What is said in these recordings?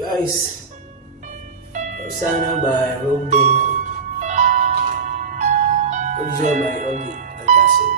Guys, sana ba Robin Ujo by Ogi Alcacil.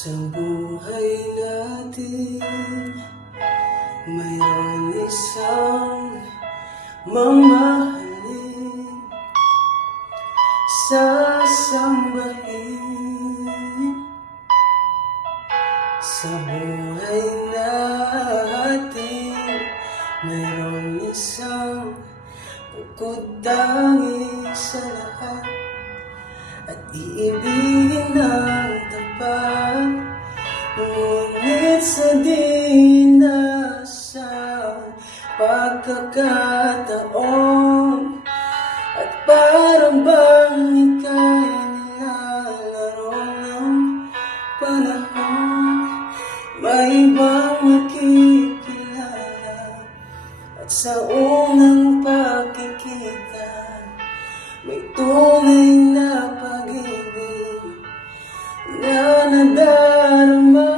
Sa buhay natin, mayroon isang mamahalin, sasambahin. Sa buhay natin, mayroon isang bukod-tangi sa lahat, at iibigin ng tapat, ngunit sa dinasang pagkakataon, at parang bang ika'y nilalaro ng panahon. May ibang makikilala, at sa unang pagkikita, may tunay na pag-ibig na nadarama.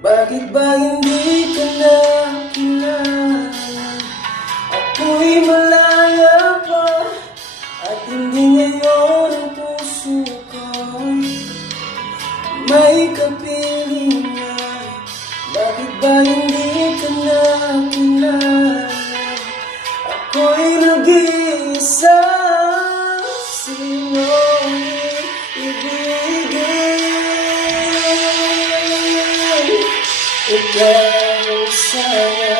Bakit ba hindi ka na kilala? Ako'y malaya pa, at hindi ngayon ang puso ko'y may kapilingan. Bakit ba hindi ka na kilala? Ako'y nag-iisa, sinong ibigin? Ikaw sana.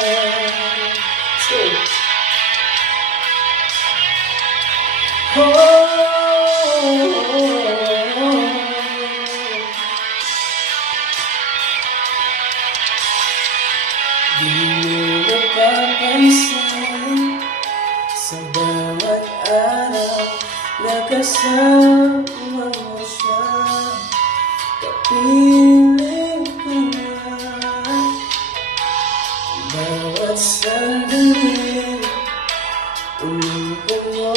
Di mo napapansin, sa bawat araw na kasama mo siya, kapiling ko na. Bawat sandali, umipon mo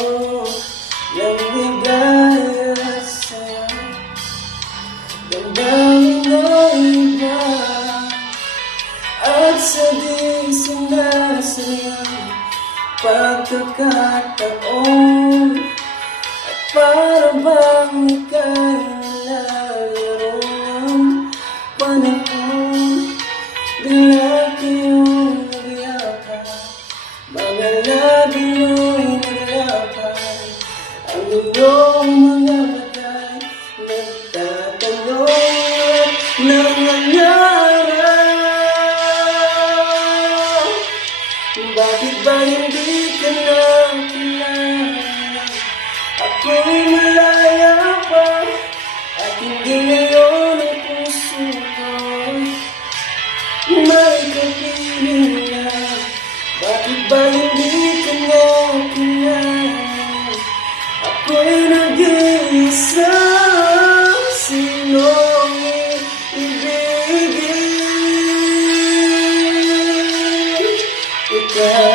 ng ligaya at saya, damdamin na iba, at sa di sinasayang pagkakataon, at para bang ika'y nilalaro ng panahon. Bigla kayong nagyakan, mga labi mo'y naglapan, ang iyong mga mata'y nagtatanong at nangangarap. Bakit ba hindi ka na kilala? Ako'y malaya pa, at hindi ngayon ang puso ko'y may kapilingan. Bakit ba hindi ka na kilala? Ako'y nag-iisa, sinong ibigin? Ikaw